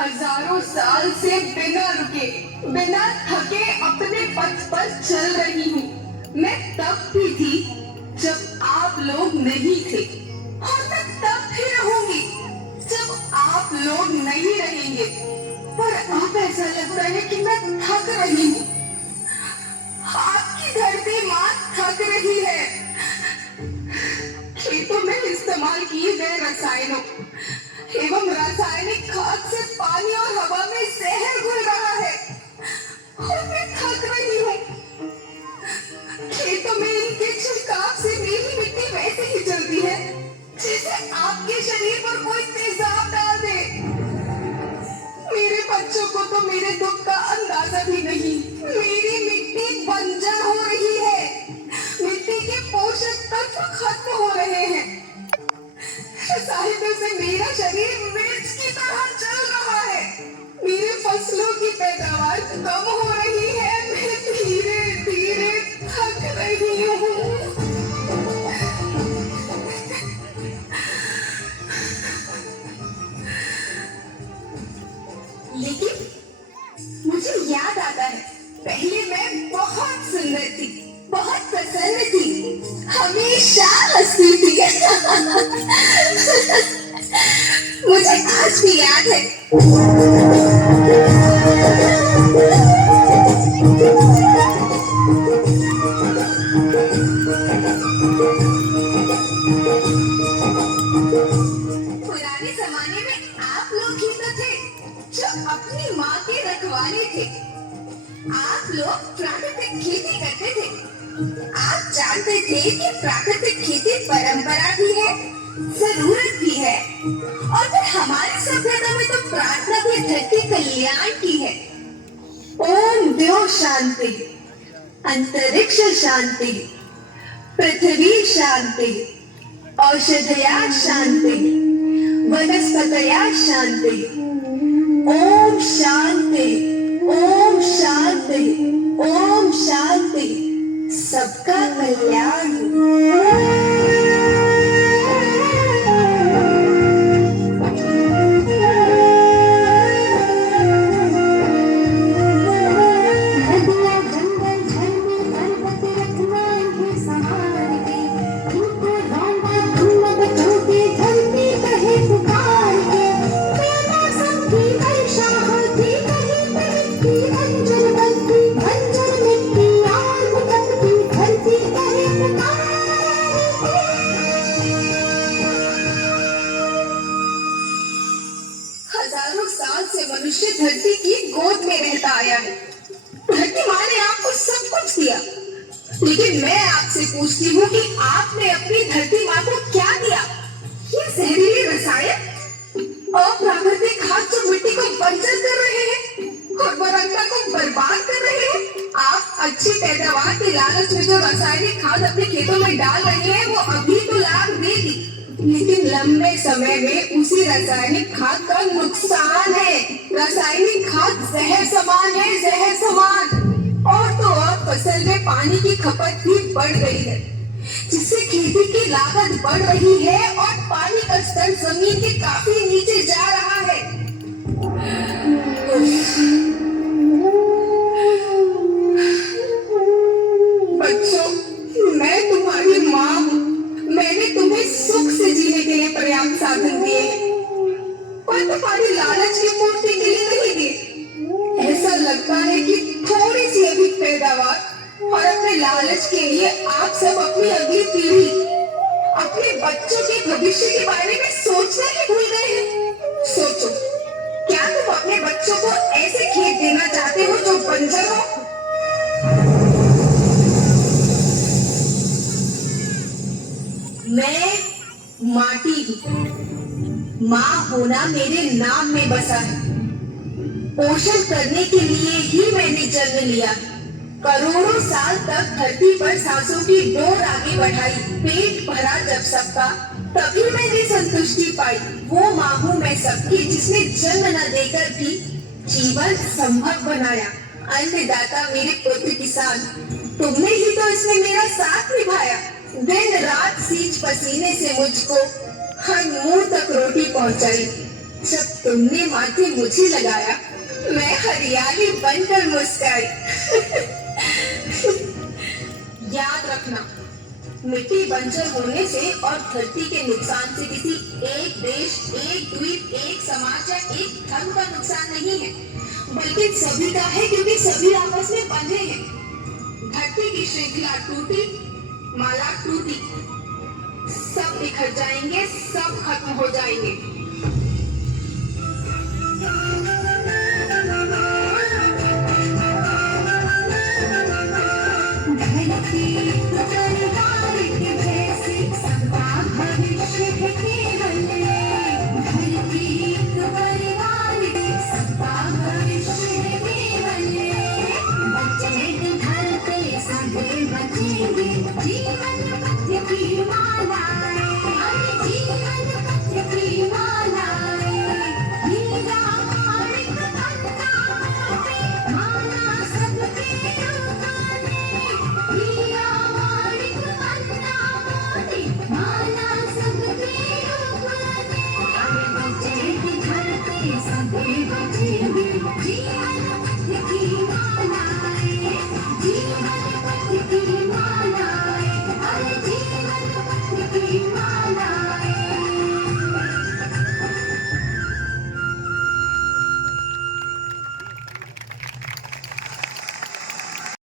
हजारों साल से बिना रुके बिना थके अपने पथ पर चल रही हूँ। मैं तब भी थी जब आप लोग नहीं थे, और मैं तब भी रहूंगी जब आप लोग नहीं रहेंगे। पर अब ऐसा लगता है कि मैं थक रही हूँ। आपकी धरती माँ थक रही है। खेतों में इस्तेमाल किए गए रसायनों एवं रासायनिक खाद से पानी और हवा में जहर घुल रहा है, और मैं थक रही हूँ। खेतों में इनके छिड़काव से मेरी मिट्टी वैसे ही जलती है जैसे आपके शरीर पर कोई तेजाब डाल दे। मेरे बच्चों को तो मेरे दुख का अंदाजा भी नहीं। मेरी मिट्टी बंजर हो रही है, मिट्टी के पोषक तत्व खत्म हो रहे हैं। रसायनों से मेरा शरीर मिर्च की तरह जल रहा है। मेरे फसलों की पैदावार कम हो रही है। मैं धीरे धीरे थक रही हूँ। लेकिन मुझे याद आता है, पहले मैं बहुत सुंदर थी, बहुत प्रसन्न थी, हमेशा हंसती थी। मुझे आज भी याद है। पुराने जमाने में आप लोग ही तो थे जो अपनी माँ के रखवाले थे। आप लोग प्राकृतिक खेती करते थे। आप जानते थे कि प्राकृतिक खेती परंपरा भी है, जरूरत भी है, और फिर हमारी सभ्यता में तो प्रार्थना भी धरती कल्याण की है। ओम द्यो शांति, अंतरिक्ष शांति, पृथ्वी शांति, औषधया शांति, वनस्पतया शांति। ओम शांति, ओम शांति, ओम शांति। सबका कल्याण। हजारों साल से मनुष्य धरती की गोद में रहता आया है। धरती माँ ने आपको सब कुछ दिया, लेकिन मैं आपसे पूछती हूँ कि आपने अपनी धरती माँ को क्या दिया? ये जहरीले रसायन, अप्राकृतिक खाद जो मिट्टी को बंजर कर रहे हैं और वरंगा को बर्बाद कर रहे हैं। आप अच्छी पैदावार के लालच में जो रासायनिक खाद अपने खेतों में डाल रहे हैं, वो अभी तो लाभ देगी, लेकिन लंबे समय में उसी रासायनिक खाद का नुकसान है। रासायनिक खाद जहर समान है, जहर समान। और तो और फसल में पानी की खपत भी बढ़ गई है, जिससे खेती की लागत बढ़ रही है और पानी का स्तर जमीन के काफी नीचे जा रहा है। बच्चों, मैं तुम्हारी माँ हूँ। मैंने तुम्हें सुख से जीने के लिए पर्याप्त साधन दिए हैं, पर तुम्हारी लालच की पूर्ति के लिए नहीं दिए। ऐसा लगता है कि थोड़ी सी अधिक पैदावार और अपने लालच के लिए आप सब अपनी अगली पीढ़ी, अपने बच्चों के भविष्य के बारे में सोचना ही भूल गए हैं। सोचो, क्या तुम अपने बच्चों को ऐसे खेत देना चाहते हो जो बंजर हो? मैं माटी हूँ। माँ होना मेरे नाम में बसा है। पोषण करने के लिए ही मैंने जन्म लिया। करोड़ों साल तक धरती पर सांसों की डोर आगे बढ़ाई, पेट भरा जब सबका, तभी मैंने संतुष्टि पाई। वो माँ हूँ मैं सबकी, जिसने जन्म न देकर भी जीवन संभव बनाया। अन्नदाता मेरे पुत्र किसान, तुमने ही तो इसमें मेरा साथ निभाया। दिन रात सींच पसीने से मुझको हर मुंह तक रोटी पहुंचाई। जब तुमने माथे मुझे लगाया, मैं हरियाली बनकर मुस्कुराई। याद रखना, मिट्टी बंजर होने से और धरती के नुकसान से किसी एक देश, एक द्वीप, एक समाज या एक धर्म का नुकसान नहीं है, बल्कि सभी का है, क्योंकि सभी आपस में बंधे हैं। धरती की श्रृंखला टूटी, माला टूटी, सब बिखर जाएंगे, सब खत्म हो जाएंगे। जीवन